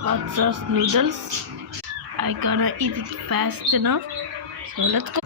hot sauce noodles. I gonna eat it fast enough. So let's go.